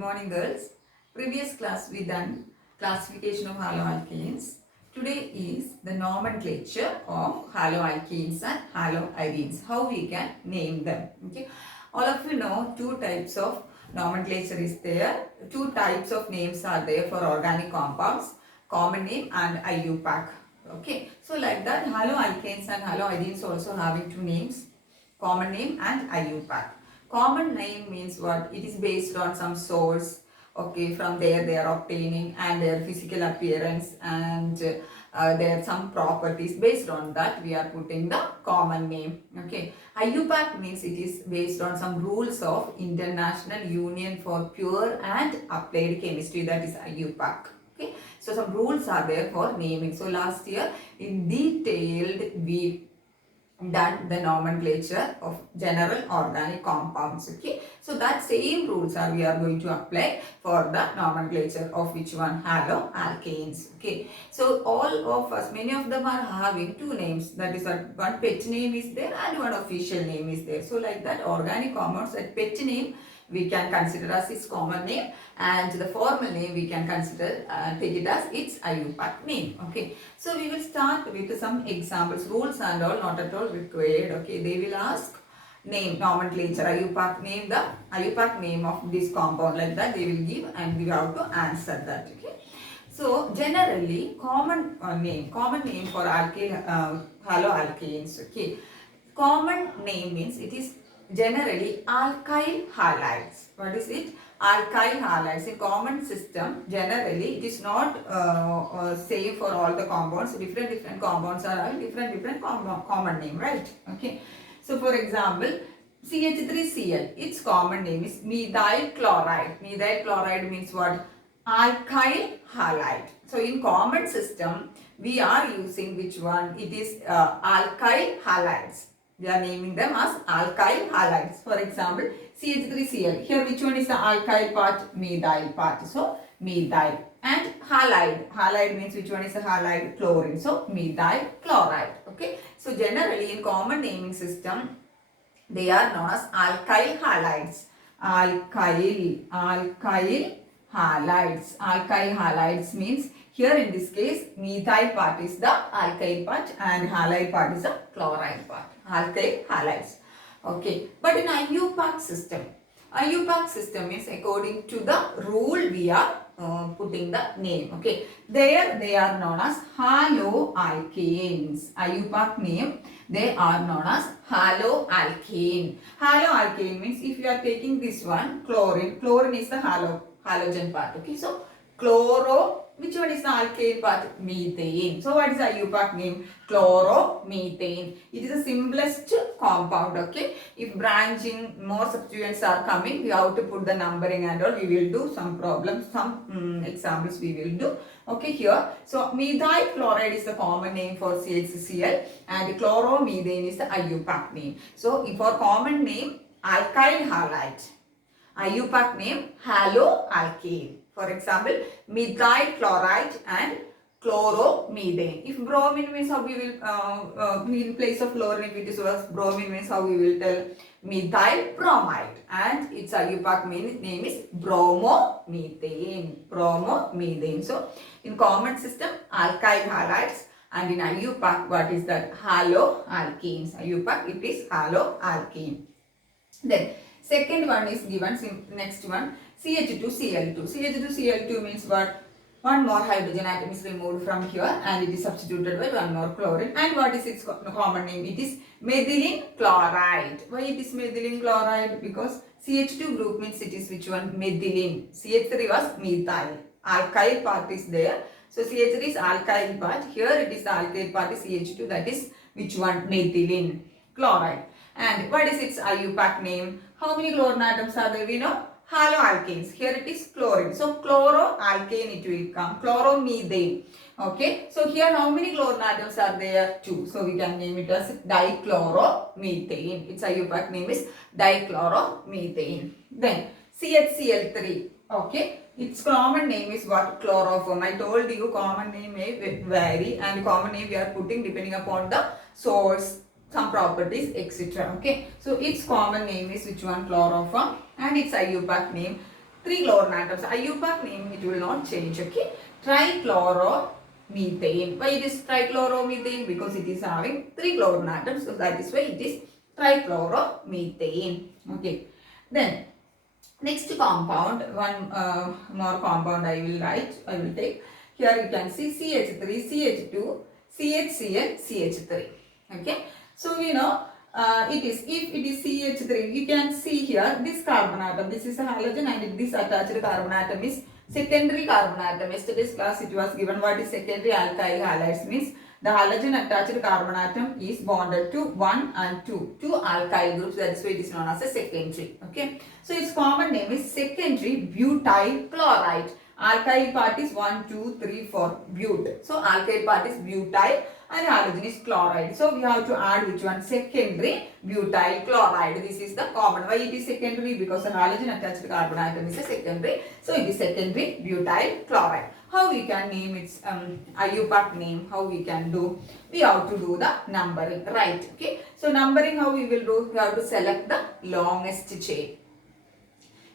morning, girls. Previous class we done classification of haloalkanes. Today is the nomenclature of haloalkanes and haloarenes. How we can name them. Okay. All of you know two types of nomenclature is there. Two types of names are there for organic compounds. Common name and IUPAC. Okay. So like that, haloalkanes and haloarenes also having two names. Common name and IUPAC. Common name means what? It is based on some source. Okay, from there they are obtaining and their physical appearance and their some properties. Based on that, we are putting the common name. Okay, IUPAC means it is based on some rules of International Union for Pure and Applied Chemistry. That is IUPAC. Okay, so some rules are there for naming. So last year in detailed we done the nomenclature of general organic compounds. Okay, so that same rules are we are going to apply for the nomenclature of which one? Haloalkanes. Okay, so all of us, many of them are having two names, that is one pet name is there and one official name is there. So like that, organic compounds at pet name we can consider as its common name, and the formal name we can consider take it as its IUPAC name. Okay, so we will start with some examples. Rules and all not at all required. Okay, they will ask name, nomenclature, IUPAC name, the IUPAC name of this compound, like that they will give and we have to answer that. Okay, so generally common name for haloalkanes. Okay, common name means it is generally alkyl halides. What is it? Alkyl halides. In common system, generally it is not same for all the compounds. Different compounds are having different common name, right? Okay. So for example, CH3Cl, its common name is methyl chloride. Methyl chloride means what? Alkyl halide. So in common system, we are using which one? It is alkyl halides. We are naming them as alkyl halides. For example, CH3Cl. Here which one is the alkyl part? Methyl part. So methyl. And halide. Halide means which one is the halide? Chlorine. So methyl chloride. Okay. So generally in common naming system, they are known as alkyl halides. Alkyl halides. Alkyl halides means here in this case, methyl part is the alkyl part and halide part is the chloride part. Alkyl halides. Okay. But in IUPAC system means according to the rule we are putting the name. Okay. There they are known as haloalkanes. IUPAC name, they are known as haloalkane. Haloalkane means if you are taking this one, chlorine is the halogen part. Okay. So chloro, which one is the alkane part? Methane. So what is the IUPAC name? Chloromethane. It is the simplest compound. Okay. If branching more substituents are coming, we have to put the numbering and all. We will do some problems, some examples we will do. Okay, here. So methyl chloride is the common name for CHCl and chloromethane is the IUPAC name. So for common name, alkyl halide. IUPAC name, haloalkane. For example, methyl chloride and chloromethane. If bromine means how we will, in place of chlorine, if it was bromine means how we will tell methyl bromide. And its IUPAC name is bromomethane. Bromomethane. So, in common system, alkyl halides, and in IUPAC, what is that? Haloalkanes. IUPAC, it is haloalkane. Then, second one is given, next one, CH2Cl2. CH2Cl2 means what? One more hydrogen atom is removed from here and it is substituted by one more chlorine. And what is its common name? It is methylene chloride. Why it is methylene chloride? Because CH2 group means it is which one? Methylene. CH3 was methyl. Alkyl part is there. So CH3 is alkyl part. Here it is the alkyl part is CH2. That is which one? Methylene chloride. And what is its IUPAC name? How many chlorine atoms are there? We know haloalkanes. Here it is chlorine. So chloroalkane it will come. Chloromethane. Okay. So here how many chlorine atoms are there? 2. So we can name it as dichloromethane. Its IUPAC name is dichloromethane. Then CHCl3. Okay. Its common name is what? Chloroform. I told you common name may vary and common name we are putting depending upon the source, some properties, etc. Okay. So its common name is which one? Chloroform, and its IUPAC name 3 chlorine atoms. IUPAC name it will not change. Okay. Trichloromethane. Why it is trichloromethane? Because it is having 3 chlorine atoms. So that is why it is trichloromethane. Okay. Then next compound, one more compound I will write. I will take. Here you can see CH3, CH2, CHCl, CH3. Okay. So we know it is, if it is CH3, you can see here this carbon atom. This is a halogen and this attached carbon atom is secondary carbon atom. Yesterday's class it was given what is secondary alkyl halides means the halogen attached carbon atom is bonded to 1 and 2. Two alkyl groups, that is why it is known as a secondary. Okay. So its common name is secondary butyl chloride. Alkyl part is 1, 2, 3, 4, but. So alkyl part is butyl and halogen is chloride. So we have to add which one? Secondary butyl chloride. This is the common. Why it is secondary? Because the halogen attached carbon atom is a secondary. So it is secondary butyl chloride. How we can name its IUPAC name? How we can do? We have to do the numbering, right? Okay. So numbering how we will do? We have to select the longest chain.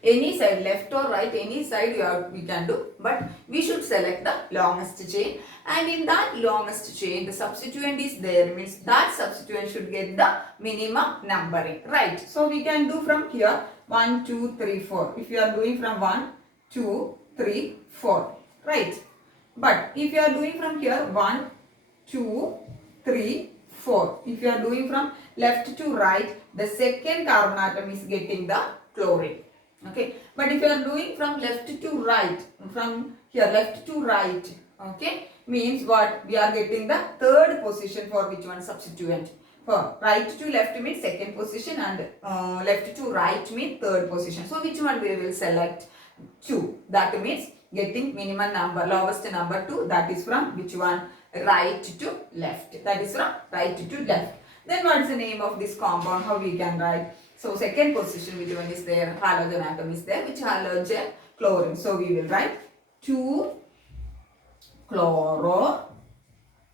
Any side, left or right, any side we can do, but we should select the longest chain, and in that longest chain the substituent is there, means that substituent should get the minimum numbering, right? So we can do from here 1, 2, 3, 4. If you are doing from 1, 2, 3, 4, right? But if you are doing from here 1, 2, 3, 4. If you are doing from left to right, the second carbon atom is getting the chlorine. Okay, but if you are doing from left to right, from here left to right, okay, means what? We are getting the third position for which one? Substituent. For right to left means second position and left to right means third position. So which one we will select? 2. That means getting minimum number, lowest number 2. That is from which one? Right to left. That is from right to left. Then what is the name of this compound? How we can write? So second position, which one is there? Halogen atom is there. Which halogen? Chlorine. So we will write 2 chloro.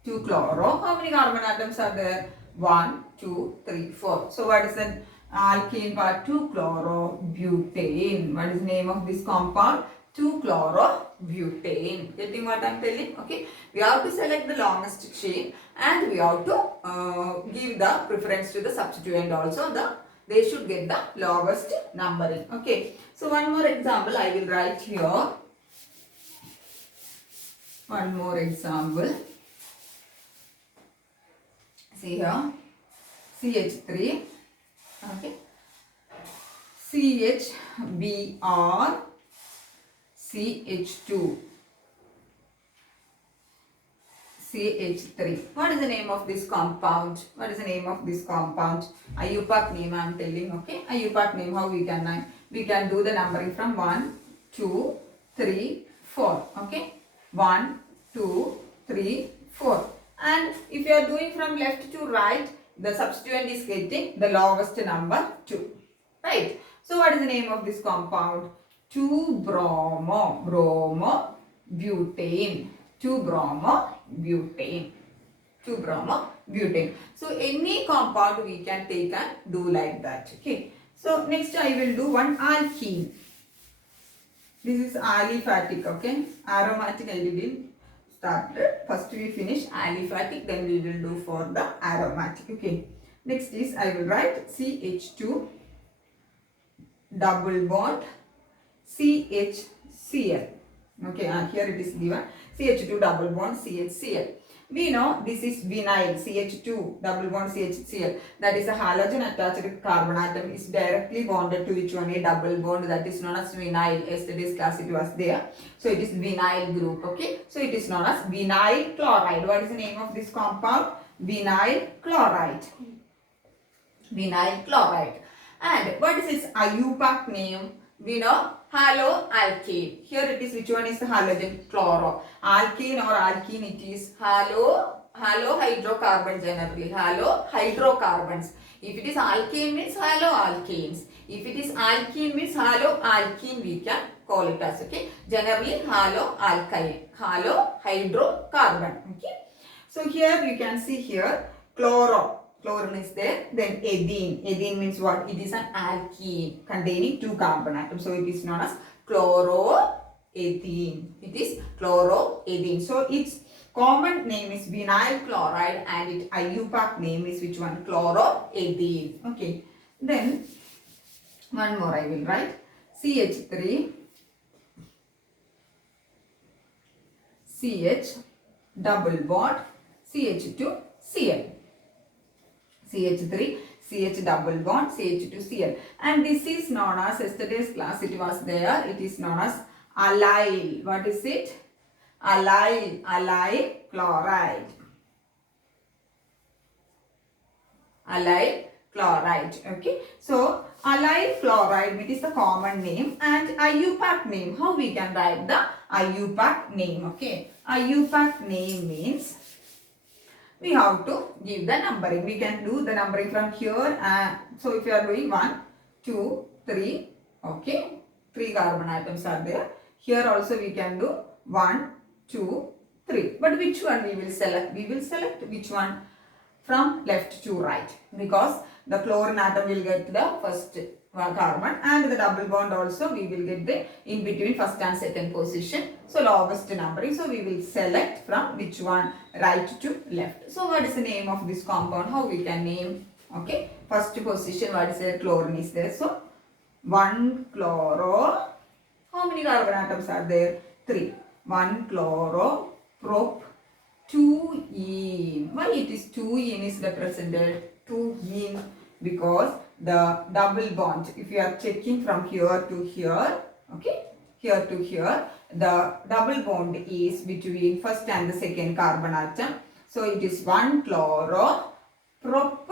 How many carbon atoms are there? 1, 2, 3, 4. So what is the alkene part? 2-chlorobutane. What is the name of this compound? 2-chlorobutane. Getting what I am telling? Okay. We have to select the longest chain and we have to give the preference to the substituent also. They should get the lowest numbering. Okay. So one more example I will write here. One more example. See here. CH3. Okay. CHBr. CH2. CH3. What is the name of this compound? What is the name of this compound? IUPAC name I am telling. Okay. IUPAC name, how we can name? We can do the numbering from 1, 2, 3, 4. Okay. 1, 2, 3, 4. And if you are doing from left to right, the substituent is getting the lowest number 2. Right. So what is the name of this compound? 2-bromobutane. 2-bromobutane. 2-bromobutane. So any compound we can take and do like that. Okay. So next I will do one alkene. This is aliphatic. Okay. Aromatic I didn't start. First we finish aliphatic, then we will do for the aromatic. Okay. Next is I will write CH2 double bond CHCl. Okay, here it is given CH2 double bond CHCl. We know this is vinyl, CH2 double bond CHCl. That is a halogen attached carbon atom is directly bonded to which one? A double bond, that is known as vinyl. Yesterday's class it was there. So it is vinyl group. Okay, so it is known as vinyl chloride. What is the name of this compound? Vinyl chloride. Vinyl chloride. And what is its IUPAC name? We know haloalkane. Here it is, which one is the halogen? Chloro. Alkane or alkene, it is halohydrocarbon generally. Halohydrocarbons. If it is alkane means haloalkanes. If it is alkene means haloalkene we can call it as. Okay. Generally haloalkane. Halohydrocarbon. Okay. So here you can see here chloro. Chlorine is there. Then ethene. Ethene means what? It is an alkene containing 2 carbon atoms. So it is known as chloroethene. It is chloroethene. So its common name is vinyl chloride and its IUPAC name is which one? Chloroethene. Okay. Then one more I will write. CH3 CH double bond CH2 Cl. CH3 CH double bond CH2 Cl. And this is known as, yesterday's class it was there, it is known as allyl. What is it? Allyl chloride. Allyl chloride. Okay. So allyl chloride, it is the common name, and IUPAC name. How we can write the IUPAC name? Okay. IUPAC name means we have to give the numbering. We can do the numbering from here. So if you are doing 1, 2, 3, okay, 3 carbon atoms are there. Here also we can do 1, 2, 3. But which one we will select? We will select which one from left to right, because the chlorine atom will get the first carbon, and the double bond also we will get the in between first and second position. So lowest numbering. So we will select from which one, right to left. So what is the name of this compound? How we can name? Okay. First position, what is there? Chlorine is there. So 1 chloro. How many carbon atoms are there? 3. 1 chloro prop 2 ene. Why it is 2 ene is represented? 2 ene because the double bond, if you are checking from here to here, okay, here to here, the double bond is between first and the second carbon atom. So it is 1 chloro prop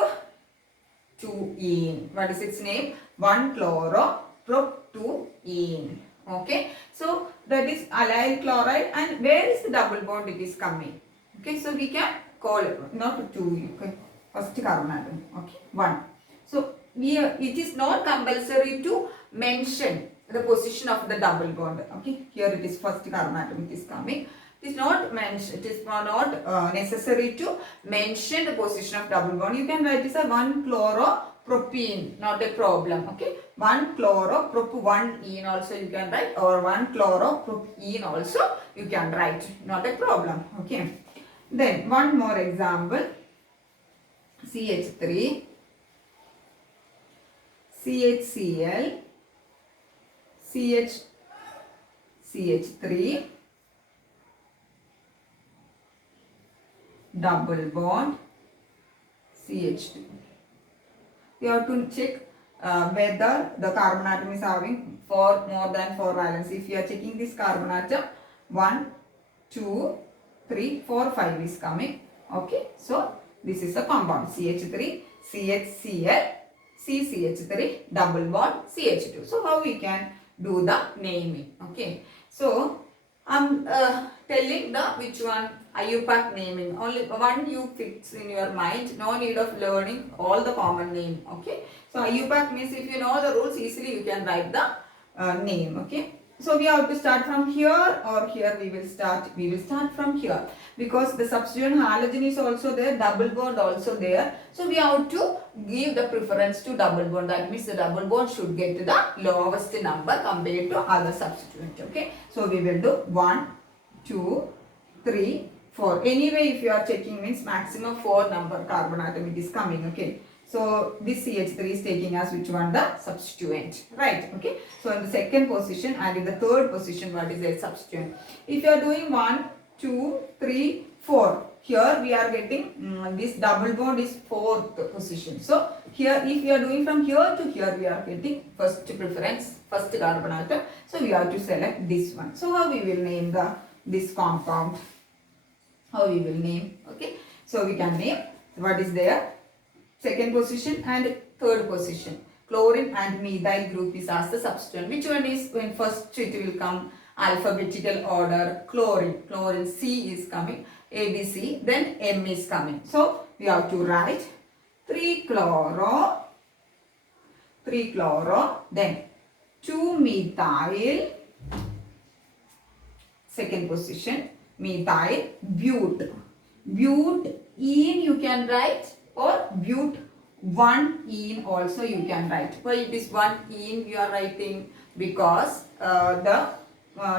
2 ene. What is its name? 1 chloro prop 2 ene. Okay. So that is allyl chloride, and where is the double bond it is coming? Okay. So we can call it not 2, okay, first carbon atom. Okay. 1. So here it is not compulsory to mention the position of the double bond. Okay, here it is first carbon atom it is coming. It is not mentioned. It is not necessary to mention the position of double bond. You can write this as 1 chloropropene. Not a problem. Okay, 1 chloroprop 1 ene also you can write, or 1 chloropropene also you can write. Not a problem. Okay. Then one more example. CH3 CHCl CH3 double bond CH2. We have to check whether the carbon atom is having more than 4 valence. If you are checking this carbon atom, 1, 2, 3, 4, 5 is coming. Okay, so this is the compound CH3 CHCl CCH3 double bond CH2. So how we can do the naming? Okay. So I'm telling the which one IUPAC naming. Only one you fix in your mind. No need of learning all the common name. Okay. So IUPAC means if you know the rules easily you can write the name. Okay. So we have to start from here, or here we will start. We will start from here because the substituent halogen is also there, double bond also there. So we have to give the preference to double bond. That means the double bond should get the lowest number compared to other substituent. Okay. So we will do 1, 2, 3, 4. Anyway, if you are checking means maximum 4 number carbon atom it is coming. Okay. So this CH3 is taking as which one? The substituent, right? Okay. So in the second position and in the third position, what is the substituent? If you are doing 1, 2, 3, 4, here we are getting this double bond is 4th position. So here if you are doing from here to here, we are getting first preference, first carbon atom. So we have to select this one. So how we will name this compound? How we will name? Okay. So we can name what is there? Second position and third position. Chlorine and methyl group is as the substituent. Which one is when first it will come? Alphabetical order. Chlorine. Chlorine C is coming. A, B, C. Then M is coming. So we have to write 3 chloro. Then 2 methyl. Second position. Methyl. Bute. Bute. Ene you can write. Or bute 1 ene also you can write. Why it is 1 ene you are writing? because the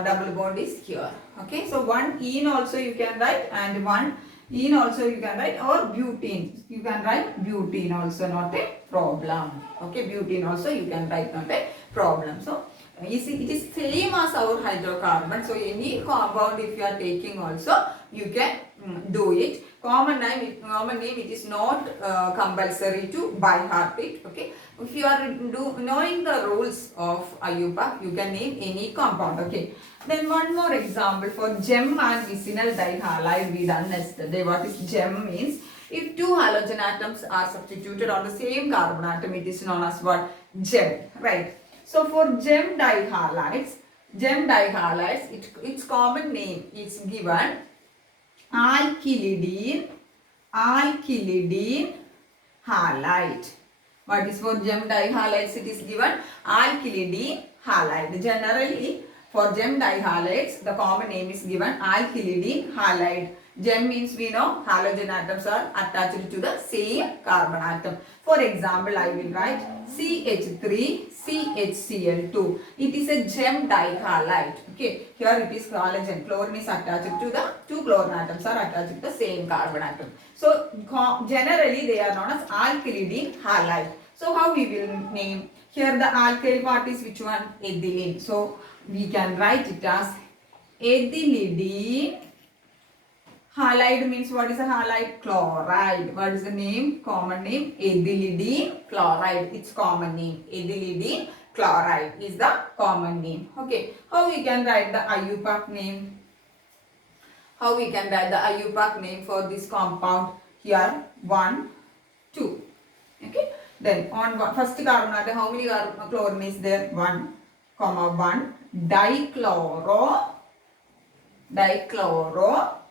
double bond is here. Okay, so one ene also you can write and one ene also you can write, or butene. You can write butene also, not a problem. Okay, butene also you can write, not a problem. So you see, it is same as our hydrocarbon. So any compound if you are taking also, you can do it. Common name it is not compulsory to by heart it. Okay, if you are knowing the rules of IUPAC, you can name any compound. Okay, then one more example for gem and vicinal dihalide we done yesterday. What is gem means? If two halogen atoms are substituted on the same carbon atom, it is known as what? Gem, right? So for gem dihalides, its common name is given alkylidene halide. What is for gem dihalides? It is given alkylidene halide. Generally, for gem dihalides, the common name is given alkylidene halide. Gem means we know halogen atoms are attached to the same carbon atom. For example, I will write CH3 CHCl2. It is a gem dihalide. Okay, here it is halogen. Chlorine is attached to the two chlorine atoms are attached to the same carbon atom. So generally they are known as alkylidene halide. So how we will name? Here the alkyl part is which one? Ethylene. So we can write it as ethylidene halide. Means what is a halide? Chloride. What is the name? Common name? Ethylidene chloride. Its common name. Ethylidene chloride is the common name. Okay. How we can write the IUPAC name? How we can write the IUPAC name for this compound? Here 1, 2. Okay. Then on first carbon atom, how many chlorine is there? 1, 1. Dichloro.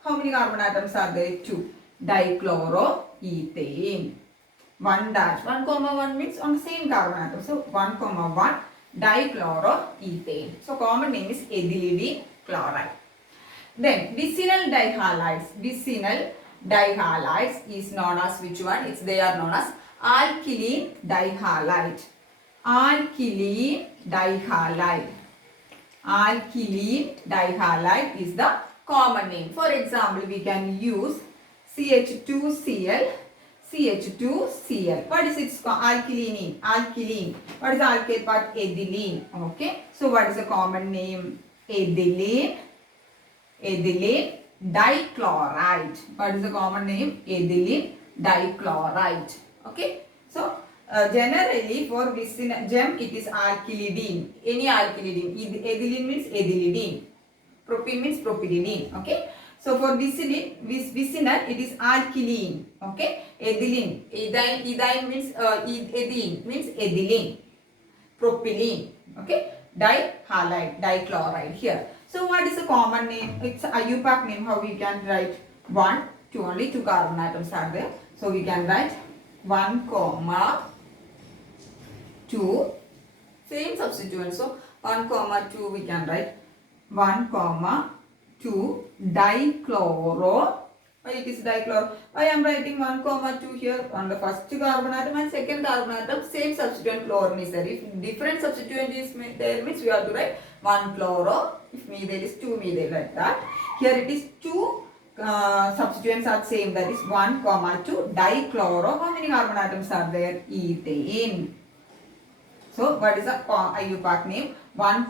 How many carbon atoms are there? 2. Dichloroethane. 1 dash. 1 comma 1 means on the same carbon atom. So 1 comma 1 dichloroethane. So common name is ethylidene chloride. Then vicinal dihalides is known as which one? They are known as alkylene dihalide. Alkylene dihalide is the common name. For example, we can use CH2Cl. What is its alkylene? Alkylene. What is the alkyl part? Ethylene. Okay. So what is the common name? Ethylene dichloride. What is the common name? Ethylene dichloride. Okay. So generally for gem it is alkylidene. Any alkylidene. Ethylene means ethylidene. Propene means propylene. Okay. So for vicinal it is alkylene. Okay. Ethylene. Ethine means ethylene means ethylene. Propylene. Okay. Dihalide, dichloride here. So what is the common name? It's a IUPAC name. How we can write? 1, 2, only 2 carbon atoms are there. So we can write 1, 2. Same substituent. So 1, 2 we can write 1, 2 dichloro. Why it is dichloro? Why I am writing 1, 2 here on the first carbon atom and second carbon atom, same substituent chlorine is there. If different substituent is there means we have to write 1 chloro. If methyl is 2 methyl, like that. Here it is 2 substituents are same, that is 1, 2 dichloro. How many carbon atoms are there? Ethane. So what is the IUPAC name? 1,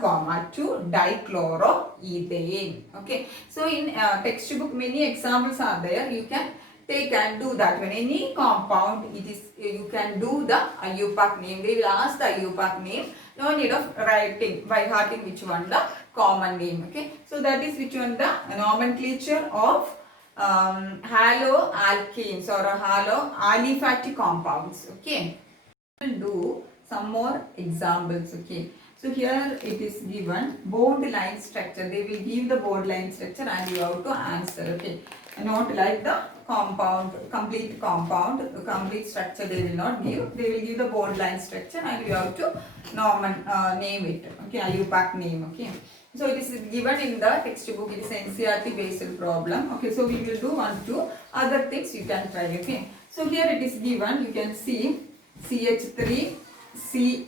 2 dichloroethane. Okay. So in textbook many examples are there. You can take and do that. When any compound it is, you can do the IUPAC name. They will ask the IUPAC name. No need of writing by hearting which one the common name. Okay. So that is which one the nomenclature of haloalkanes or haloaliphatic compounds. Okay. We will do some more examples. Okay. So here it is given bond line structure. They will give the bond line structure and you have to answer. Okay. Not like the complete structure they will not give. They will give the bond line structure and you have to name it. Okay. IUPAC name. Okay. So it is given in the textbook. It is NCERT based problem. Okay. So we will do 1, 2 other things you can try. Okay. So here it is given. You can see CH3 C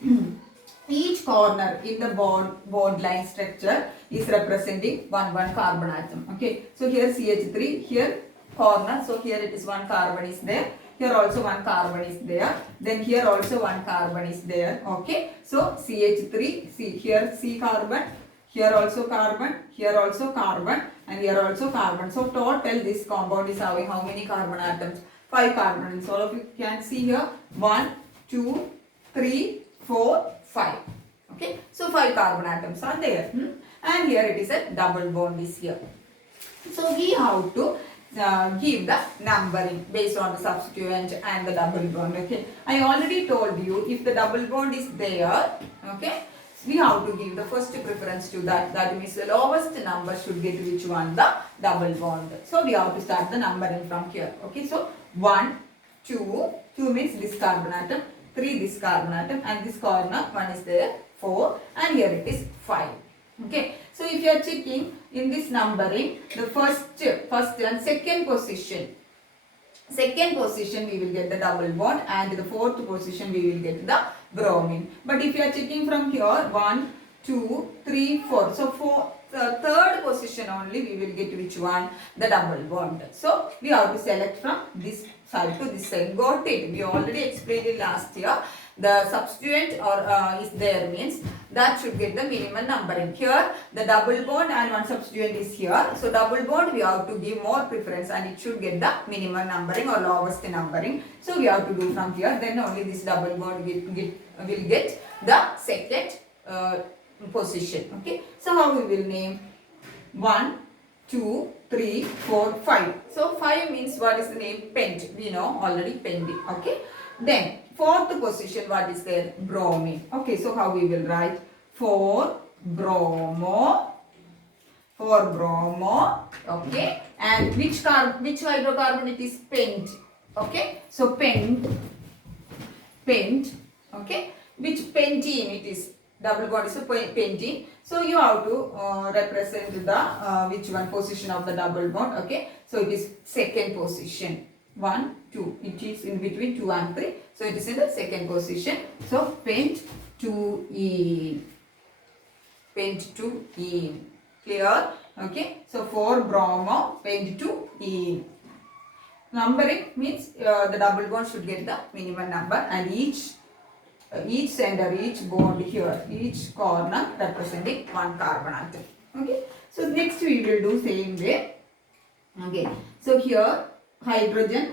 each corner in the bond line structure is representing one carbon atom. Okay, so here CH3, here corner, so here it is one carbon is there, here also one carbon is there, then here also one carbon is there. Okay, so CH3, see here C carbon, here also carbon, here also carbon, and here also carbon. So total this compound is having how many carbon atoms? 5 carbons. All of you can see here 1, 2, 3, 4, 5. Okay, so 5 carbon atoms are there. And here it is a double bond is here. So we have to give the numbering based on the substituent and the double bond. Okay, I already told you if the double bond is there, okay, we have to give the first preference to that. That means the lowest number should get which one? The double bond. So we have to start the numbering from here. Okay, so 1, 2, 2 means this carbon atom, 3 this carbon atom, and this corner 1 is there, 4, and here it is 5. Okay, so if you are checking in this numbering, the first and second position we will get the double bond, and the fourth position we will get the bromine. But if you are checking from here 1, 2, 3, 4, so third position only we will get which one? The double bond. So we have to select from this side to this side. Got it? We already explained it last year. The substituent or is there means that should get the minimum numbering. Here the double bond and one substituent is here. So double bond we have to give more preference and it should get the minimum numbering or lowest numbering. So we have to do from here. Then only this double bond will get the second position. Okay. So how we will name? 1, 2, 3, 4, 5. So 5 means what is the name? Pent. We know already pent. Okay. Then fourth position, what is there? Bromine. Okay, so how we will write? 4 bromo. Okay, and which hydrocarbon it is? Pent. Okay, so pent. Okay, which pentene it is? Double bond is a pentene. So you have to represent the which one position of the double bond. Okay, so it is second position. 1, 2. It is in between 2 and 3. So it is in the second position. So pent2ene. Pent2ene. Clear? Okay. So 4 bromo pent2ene. Numbering means the double bond should get the minimum number, and each center, each bond here, each corner representing one carbon atom. Okay. So next we will do same way. Okay. So here hydrogen,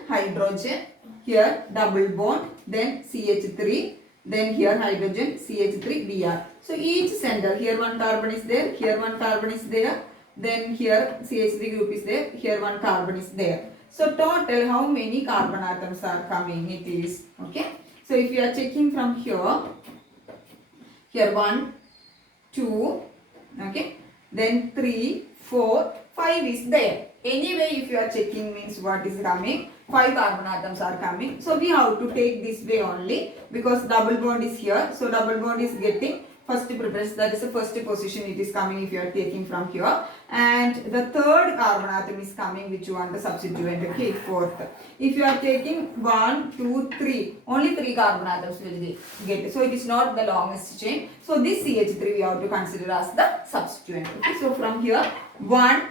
here double bond, then CH3, then here hydrogen, CH3, Br. So each center, here one carbon is there, here one carbon is there, then here CH3 group is there, here one carbon is there. So total how many carbon atoms are coming? It is, okay. So if you are checking from here 1, 2, okay, then 3, 4, 5 is there. Anyway, if you are checking means what is coming? 5 carbon atoms are coming. So we have to take this way only because double bond is here. So double bond is getting first preference. That is the first position it is coming if you are taking from here. And the third carbon atom is coming which one? The substituent. Okay, fourth. If you are taking 1, 2, 3, only 3 carbon atoms will get. So it is not the longest chain. So this CH3 we have to consider as the substituent. Okay, so from here 1,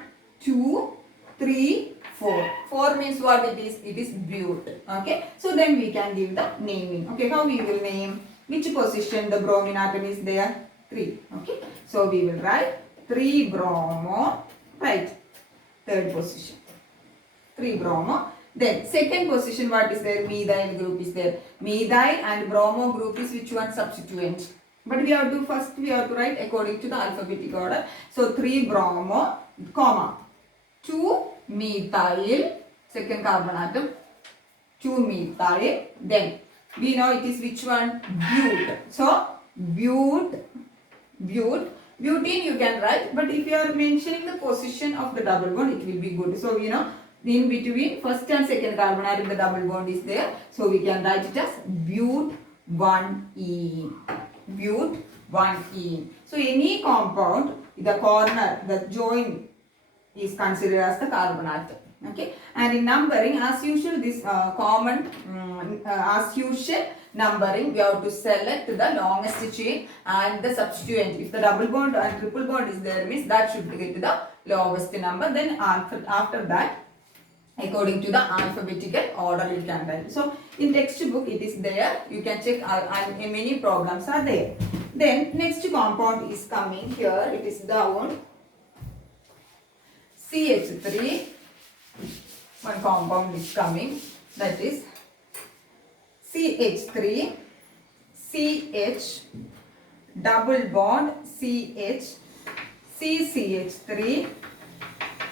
2, 3, 4. 4 means what it is? It is but. Okay. So then we can give the naming. Okay. How we will name? Which position the bromine atom is there? 3. Okay. So we will write 3 bromo. Right. Third position. 3 bromo. Then second position what is there? Methyl group is there. Methyl and bromo group is which one? Substituent. But we have to write according to the alphabetic order. So 3 bromo, comma. 2 methyl, second carbon atom, 2 methyl, then we know it is which one? But. So, butene you can write, but if you are mentioning the position of the double bond, it will be good. So, you know, in between first and second carbon atom, the double bond is there. So, we can write it as but1ene. But1ene. So, any compound, the corner, the join is considered as the carbon atom. Okay, and in numbering, as usual, this as usual, numbering, we have to select the longest chain and the substituent. If the double bond and triple bond is there, means that should get the lowest number. Then after that, according to the alphabetical order you can write. So in textbook it is there, you can check, and many problems are there. Then next compound is coming here, it is down CH3. One compound is coming, that is CH3, CH, double bond CH, CCH3,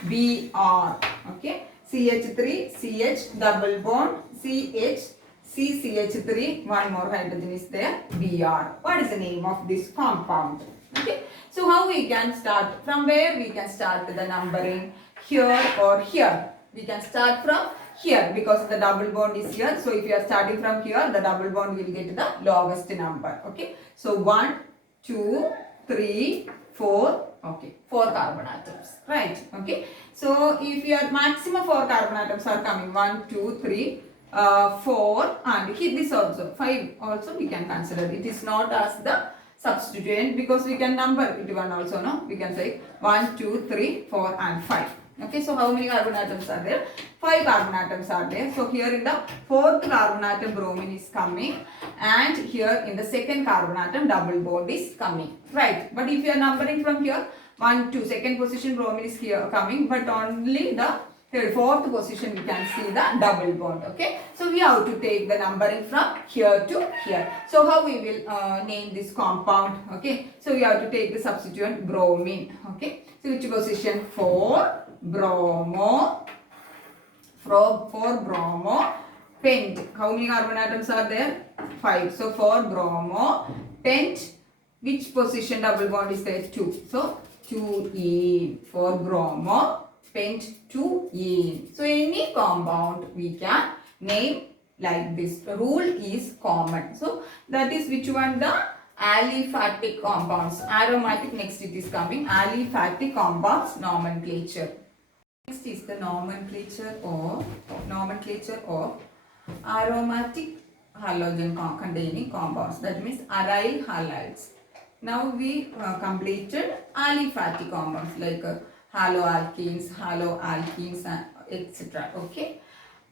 Br. Okay, CH3, CH, double bond CH, CCH3, one more hydrogen is there, Br. What is the name of this compound? Okay, so how we can start? From where we can start the numbering? Here or here? We can start from here because the double bond is here. So if you are starting from here, the double bond will get the lowest number. Okay, so 1, 2, 3, 4. Okay, 4 carbon atoms, right? Okay, so if your maximum 4 carbon atoms are coming, 1, 2, 3, 4, and here this also 5 also we can consider. It is not as the substituent because we can number it one also. No, we can say 1, 2, 3, 4, and 5. Okay, so how many carbon atoms are there? 5 carbon atoms are there. So here in the 4th carbon atom bromine is coming, and here in the 2nd carbon atom double bond is coming, right? But if you are numbering from here, 1, 2, second position bromine is here coming, but only the 4th position we can see the double bond. Okay, so we have to take the numbering from here to here. So how we will name this compound? Okay, so we have to take the substituent bromine. Okay, so which position? 4 bromo, 4 bromo, pent. How many carbon atoms are there? 5. So 4 bromo, pent. Which position double bond is there? 2. So 2 4 bromo, pent 2 So any compound we can name like this. The rule is common. So that is which one? The aliphatic compounds. Aromatic, next it is coming. Aliphatic compounds nomenclature. Next is the nomenclature of aromatic halogen containing compounds. That means aryl halides. Now we completed aliphatic compounds like haloalkanes, haloalkenes, etc. Okay.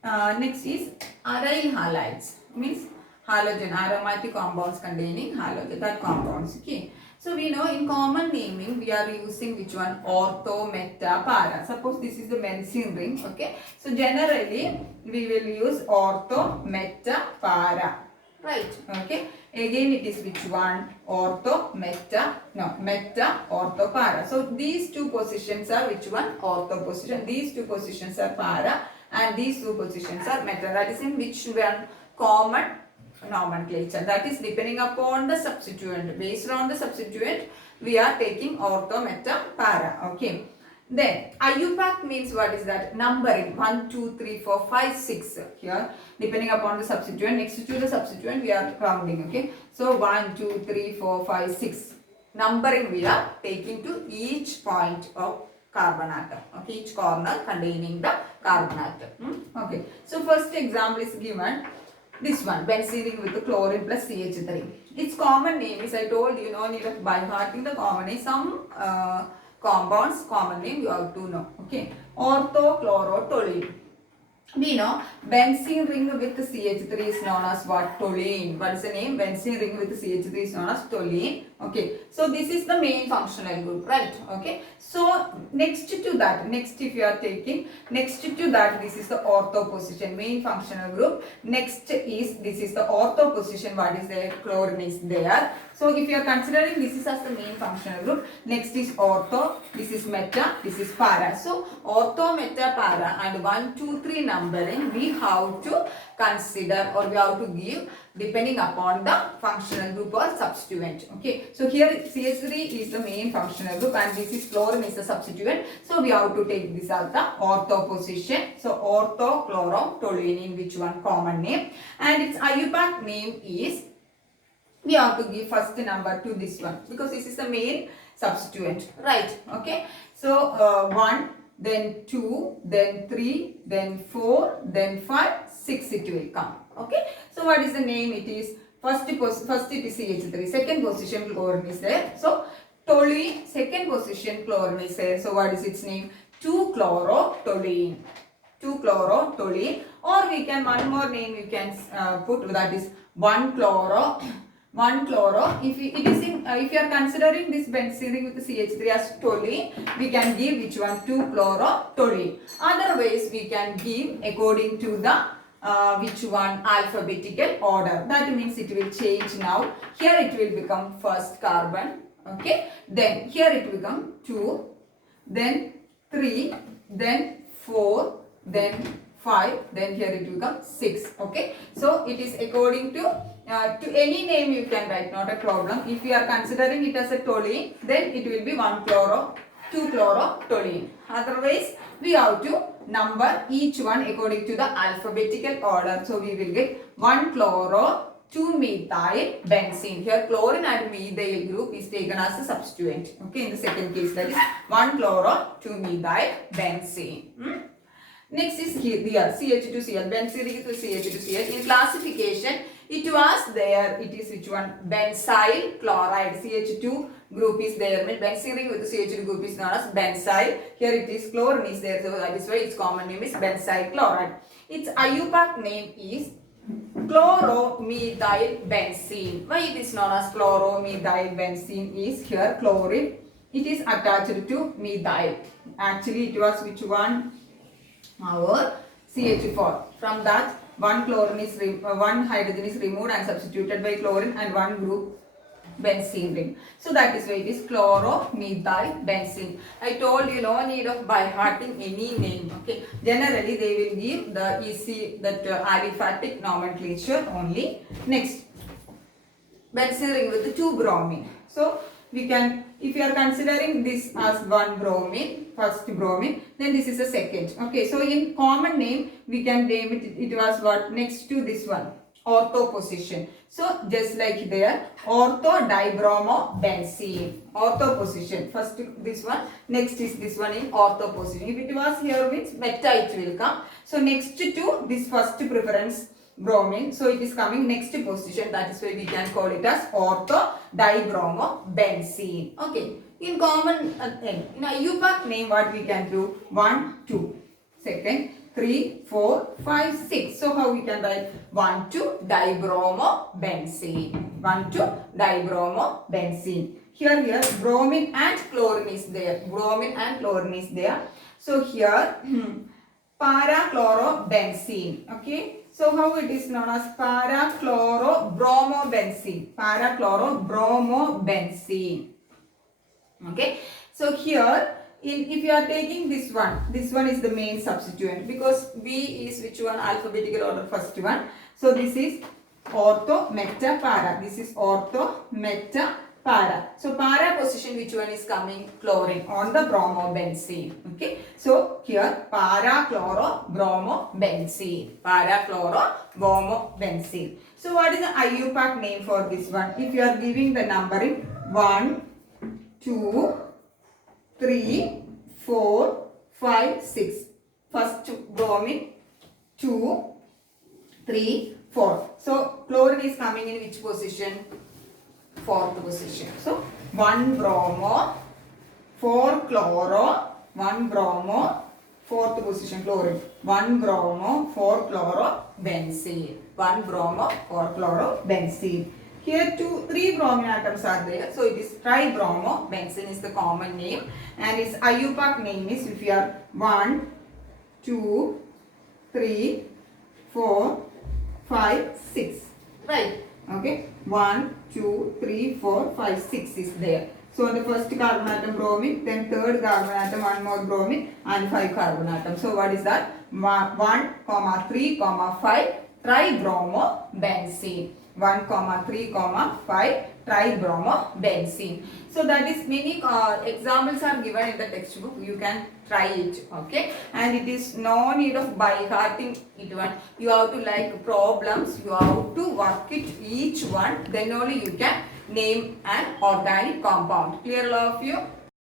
Next is aryl halides, means halogen, aromatic compounds containing halogen, that compounds. Okay. So we know in common naming we are using which one? Ortho, meta, para. Suppose this is the benzene ring. Okay. So generally we will use ortho, meta, para. Right. Okay. Again it is which one? Ortho, meta, no, meta, ortho, para. So these two positions are which one? Ortho position. These two positions are para and these two positions are meta. That is in which one? Common nomenclature. That is depending upon the substituent. Based on the substituent, we are taking ortho, meta, para. Okay. Then IUPAC means what is that? Numbering 1, 2, 3, 4, 5, 6 here depending upon the substituent. Next to the substituent we are rounding. Okay. So 1, 2, 3, 4, 5, 6. Numbering we are taking to each point of carbon atom. Okay. Each corner containing the carbon atom. Okay. So first example is given. This one, benzene ring with the chlorine plus CH3. Its common name is, I told you, no need of by hearting the common name. Some compounds common name you have to know. Okay. Orthochlorotoluene. We know benzene ring with CH3 is known as what? Toluene. What is the name? Benzene ring with CH3 is known as toluene. Okay. So this is the main functional group, right? Okay. So next to that, next if you are taking, next to that, this is the ortho position, main functional group. Next is, this is the ortho position. What is there? Chlorine is there. So if you are considering this is as the main functional group, next is ortho, this is meta, this is para. So ortho, meta, para and 1, 2, 3 numbering we have to consider or we have to give depending upon the functional group or substituent. Okay. So here CH3 is the main functional group and this is chlorine is the substituent. So we have to take this as the ortho position. So orthochlorotoluene, which one? Common name, and its IUPAC name is, we have to give first number to this one because this is the main substituent, right? Okay. So 1, then 2, then 3, then 4, then 5, 6 it will come. Okay. So what is the name? It is first it is CH3. Second position chlorine is there. So toluene. Second position chlorine is there. So what is its name? 2-chlorotoluene. 2-chlorotoluene. Or we can one more name you can put, that is 1-chloro. 1-chloro. If you are considering this benzene ring with the CH3 as toluene, we can give which one? 2-chlorotoluene. Otherwise, we can give according to the which one? Alphabetical order. That means it will change now. Here it will become first carbon. Okay. Then here it will become 2, then 3, then 4, then 5, then here it will become 6. Okay. So it is according to any name you can write, not a problem. If you are considering it as a toluene, then it will be 1-chloro, 2-chlorotoluene. Otherwise, we have to number each one according to the alphabetical order. So we will get 1-chloro, 2-methyl benzene. Here chlorine and methyl group is taken as a substituent. Okay, in the second case, that is 1-chloro, 2-methyl benzene. Next is here CH2Cl, benzene with CH2Cl. In classification, it was there. It is which one? Benzyl chloride. CH2 group is there. Benzene with the CH2 group is known as benzyl. Here it is chlorine is there. So that is why its common name is benzyl chloride. Its IUPAC name is chloromethyl benzene. Why it is known as chloromethyl benzene is here chlorine. It is attached to methyl. Actually, it was which one? Our CH4. From that, one hydrogen is removed and substituted by chlorine and one group benzene ring. So that is why it is chloromethyl benzene. I told you no need of by hearting any name. Okay. Generally they will give the easy aliphatic nomenclature only. Next, benzene ring with 2 bromine. So we can, if you are considering this as 1 bromine, first bromine, then this is a second. Okay, so in common name we can name it was what? Next to this one, ortho position. So just like there, ortho dibromo benzene, ortho position. First this one, next is this one in ortho position. If it was here means meta it will come. So next to this first preference bromine, so it is coming next position. That is why we can call it as ortho dibromo benzene. Okay. In common in IUPAC name, what we can do? 1, 2, second, 3, 4, 5, 6. So how we can write? 1,2-dibromo benzene. 1,2-dibromo benzene. Here bromine and chlorine is there. Bromine and chlorine is there. So here para-chlorobenzene. Okay. So how it is known as para-chloro-bromobenzene. Para-chloro-bromobenzene. Okay. So here if you are taking this one is the main substituent because B is which one? Alphabetical order first one. So this is ortho, meta, para. This is ortho, meta, para. So para position which one is coming? Chlorine on the bromobenzene. Okay. So here para-chloro-bromobenzene. Para-chloro-bromobenzene. So what is the IUPAC name for this one? If you are giving the numbering 1, 2, 3, 4, 5, 6. First bromine, 2, 3, 4. So chlorine is coming in which position? Fourth position. So 1 bromo, 4 chloro, 1 bromo, fourth position chlorine. 1 bromo, 4 chloro, benzene. 1 bromo, 4 chloro, benzene. Here 3 bromine atoms are there. So it is tribromo. Benzene is the common name. And its IUPAC name is, if you are 1, 2, 3, 4, 5, 6. Right. Okay. 1, 2, 3, 4, 5, 6 is there. So the first carbon atom bromine, then third carbon atom, 1 more bromine and 5 carbon atoms. So what is that? 1, 3, 5 tribromobenzene. 1, 3, 5 tribromobenzene. So that is many examples are given in the textbook. You can try it. Okay. And it is no need of by hearting it one. You have to like problems. You have to work it each one. Then only you can name an organic compound. Clear all of you?